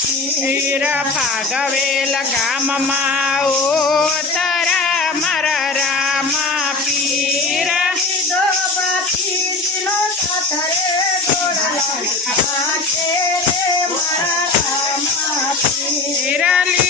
વીર ભાગવેલ ગામમાં ઓ તારા મારા રામા પીર હીરા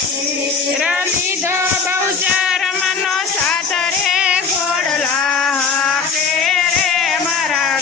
રમી દો બહુચરમનો સાથ રે ગોડલા રે મારા